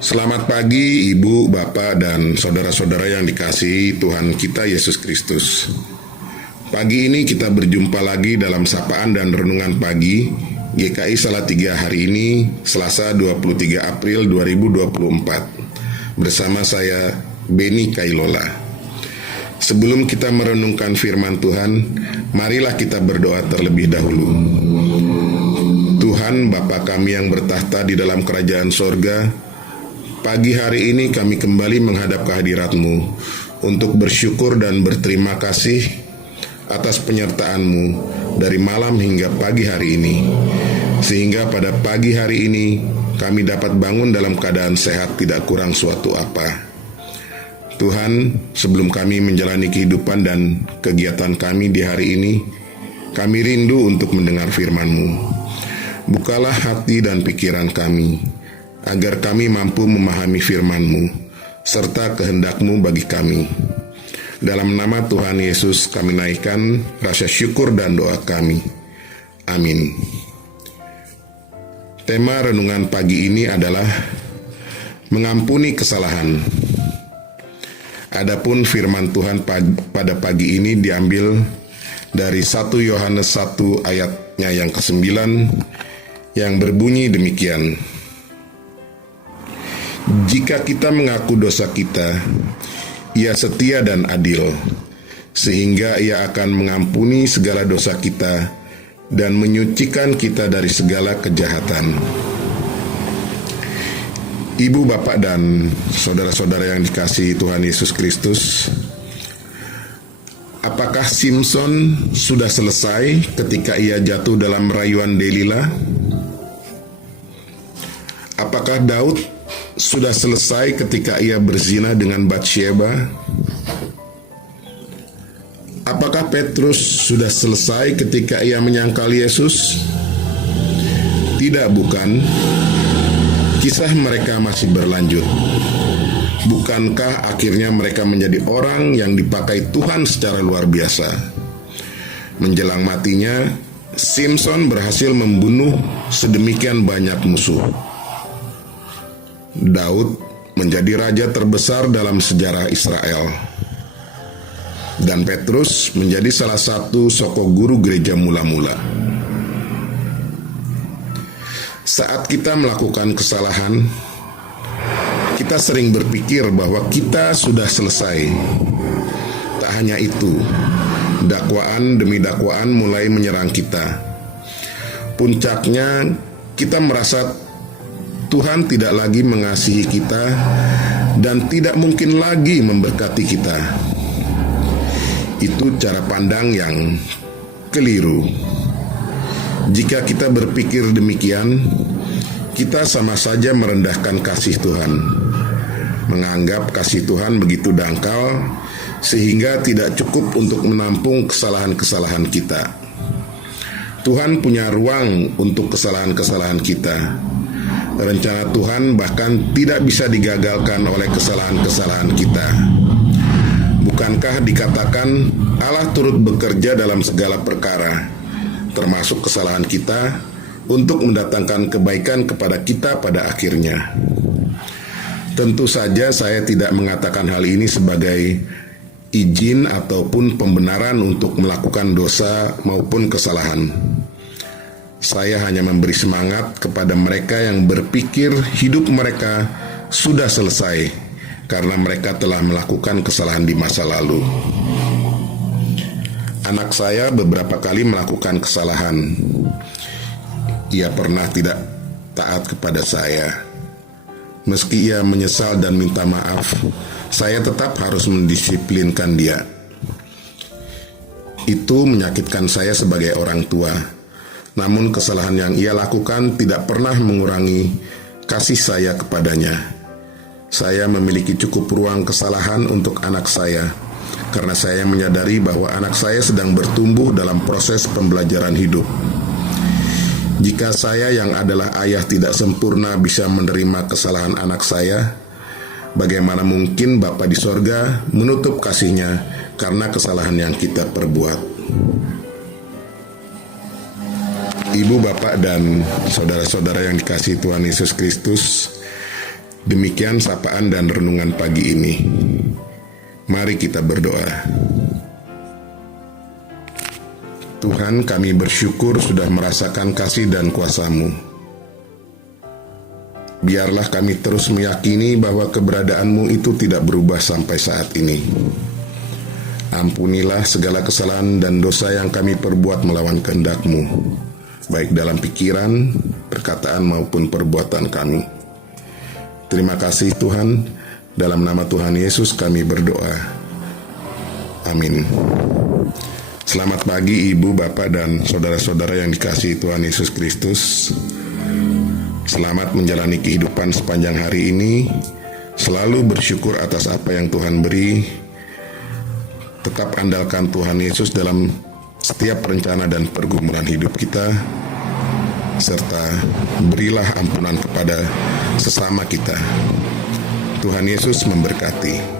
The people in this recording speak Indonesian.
Selamat pagi Ibu, Bapak, dan saudara-saudara yang dikasihi Tuhan kita Yesus Kristus. Pagi ini kita berjumpa lagi dalam sapaan dan renungan pagi GKI Salatiga hari ini, Selasa 23 April 2024. Bersama saya, Beni Kailola. Sebelum kita merenungkan firman Tuhan, marilah kita berdoa terlebih dahulu. Tuhan Bapa kami yang bertahta di dalam kerajaan sorga, pagi hari ini kami kembali menghadap kehadirat-Mu untuk bersyukur dan berterima kasih atas penyertaan-Mu dari malam hingga pagi hari ini. Sehingga pada pagi hari ini kami dapat bangun dalam keadaan sehat, tidak kurang suatu apa. Tuhan, sebelum kami menjalani kehidupan dan kegiatan kami di hari ini, kami rindu untuk mendengar firman-Mu. Bukalah hati dan pikiran kami, agar kami mampu memahami firman-Mu, serta kehendak-Mu bagi kami. Dalam nama Tuhan Yesus kami naikkan rasa syukur dan doa kami. Amin. Tema renungan pagi ini adalah mengampuni kesalahan. Adapun firman Tuhan pada pagi ini diambil dari 1 Yohanes 1 ayatnya yang ke-9 yang berbunyi demikian. Jika kita mengaku dosa kita, Ia setia dan adil, sehingga Ia akan mengampuni segala dosa kita dan menyucikan kita dari segala kejahatan. Ibu, Bapak, dan saudara-saudara yang dikasihi Tuhan Yesus Kristus, apakah Simpson sudah selesai ketika ia jatuh dalam rayuan Delila? Apakah Daud sudah selesai ketika ia berzina dengan Batsyeba? Apakah Petrus sudah selesai ketika ia menyangkal Yesus? Tidak, bukan. Kisah mereka masih berlanjut. Bukankah akhirnya mereka menjadi orang yang dipakai Tuhan secara luar biasa? Menjelang matinya, Simpson berhasil membunuh sedemikian banyak musuh. Daud menjadi raja terbesar dalam sejarah Israel. Dan Petrus menjadi salah satu soko guru gereja mula-mula. Saat kita melakukan kesalahan, kita sering berpikir bahwa kita sudah selesai. Tak hanya itu, dakwaan demi dakwaan mulai menyerang kita. Puncaknya, kita merasa Tuhan tidak lagi mengasihi kita dan tidak mungkin lagi memberkati kita. Itu cara pandang yang keliru. Jika kita berpikir demikian, kita sama saja merendahkan kasih Tuhan, menganggap kasih Tuhan begitu dangkal sehingga tidak cukup untuk menampung kesalahan-kesalahan kita. Tuhan punya ruang untuk kesalahan-kesalahan kita. Rencana Tuhan bahkan tidak bisa digagalkan oleh kesalahan-kesalahan kita. Bukankah dikatakan Allah turut bekerja dalam segala perkara, termasuk kesalahan kita, untuk mendatangkan kebaikan kepada kita pada akhirnya? Tentu saja saya tidak mengatakan hal ini sebagai izin ataupun pembenaran untuk melakukan dosa maupun kesalahan. Saya hanya memberi semangat kepada mereka yang berpikir hidup mereka sudah selesai karena mereka telah melakukan kesalahan di masa lalu. Anak saya beberapa kali melakukan kesalahan. Ia pernah tidak taat kepada saya. Meski ia menyesal dan minta maaf, saya tetap harus mendisiplinkan dia. Itu menyakitkan saya sebagai orang tua. Namun kesalahan yang ia lakukan tidak pernah mengurangi kasih saya kepadanya. Saya memiliki cukup ruang kesalahan untuk anak saya, karena saya menyadari bahwa anak saya sedang bertumbuh dalam proses pembelajaran hidup. Jika saya yang adalah ayah tidak sempurna bisa menerima kesalahan anak saya, bagaimana mungkin Bapa di sorga menutup kasih-Nya karena kesalahan yang kita perbuat? Ibu, Bapak, dan saudara-saudara yang dikasihi Tuhan Yesus Kristus, Demikian sapaan dan renungan pagi ini. Mari kita berdoa. Tuhan, kami bersyukur sudah merasakan kasih dan kuasa-Mu. Biarlah kami terus meyakini bahwa keberadaan-Mu itu tidak berubah sampai saat ini. Ampunilah segala kesalahan dan dosa yang kami perbuat melawan kehendak-Mu, baik dalam pikiran, perkataan maupun perbuatan kami. Terima kasih Tuhan, dalam nama Tuhan Yesus kami berdoa. Amin. Selamat pagi Ibu, Bapak, dan saudara-saudara yang dikasihi Tuhan Yesus Kristus. Selamat menjalani kehidupan sepanjang hari ini. Selalu bersyukur atas apa yang Tuhan beri. Tetap andalkan Tuhan Yesus dalam setiap rencana dan pergumulan hidup kita. Serta berilah ampunan kepada sesama kita. Tuhan Yesus memberkati.